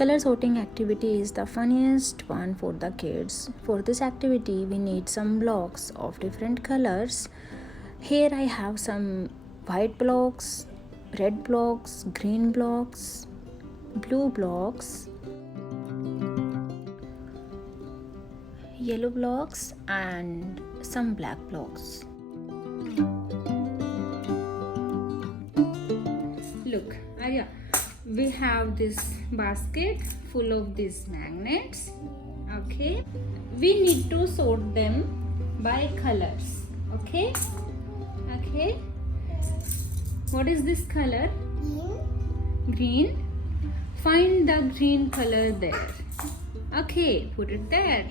Color sorting activity is the funniest one for the kids. For this activity, we need some blocks of different colors. Here I have some white blocks, red blocks, green blocks, blue blocks, yellow blocks, and some black blocks. Look, Arya, we have this basket full of these magnets. Okay, we need to sort them by colors. Okay. What is this color? Green. Find the green color there. Okay, put it there.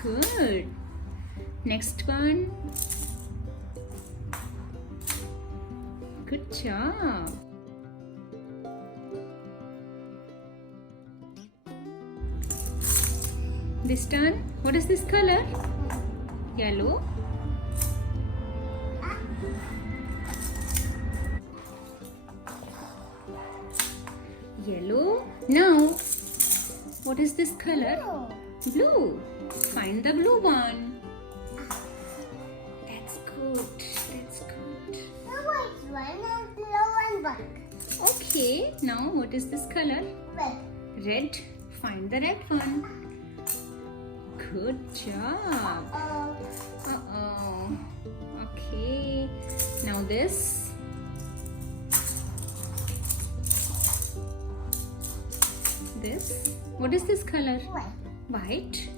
Good. Next one. Good job. This turn. What is this color? Yellow. Yellow. Now, what is this color? Blue. Find the blue one. That's good. Okay, now what is this color? Red. Find the red one. Good job. Okay, now this. What is this color? White.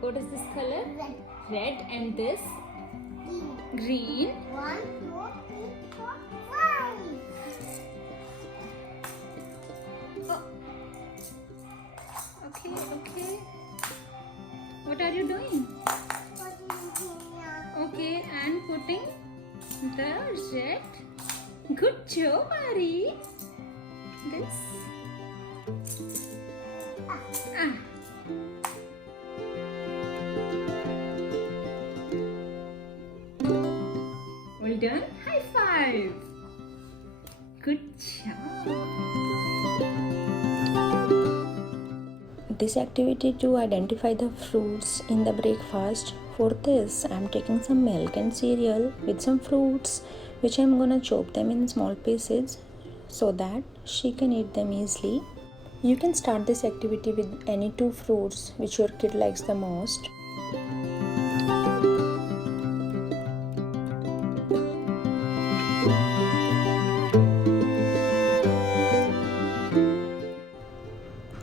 What is this color? Red. And this? Green. 1, 2, 3, 4, 5. Oh. Okay. What are you doing? Okay, and putting the red. Good job, Ari. This. Well done. High five. Good job. This activity to identify the fruits in the breakfast. For this, I am taking some milk and cereal with some fruits, which I am gonna chop them in small pieces so that she can eat them easily. You can start this activity with any 2 fruits which your kid likes the most.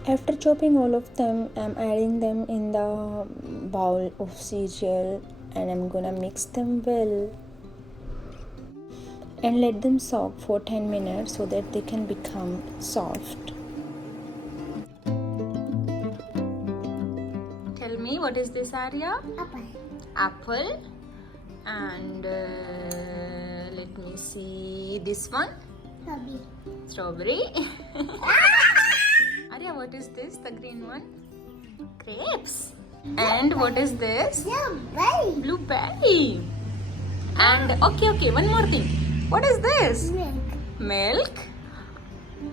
After chopping all of them, I'm adding them in the bowl of cereal and I'm gonna mix them well and let them soak for 10 minutes so that they can become soft. Tell me, what is this, Arya? Apple. And let me see, this one? Strawberry. Arya, what is this? The green one? Grapes. And what is this? Blueberry. And okay, one more thing. What is this? Milk.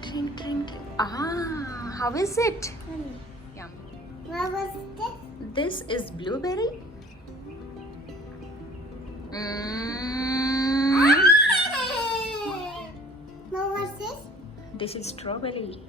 Drink. How is it? Yum. What was this? This is blueberry. What was this? This is strawberry.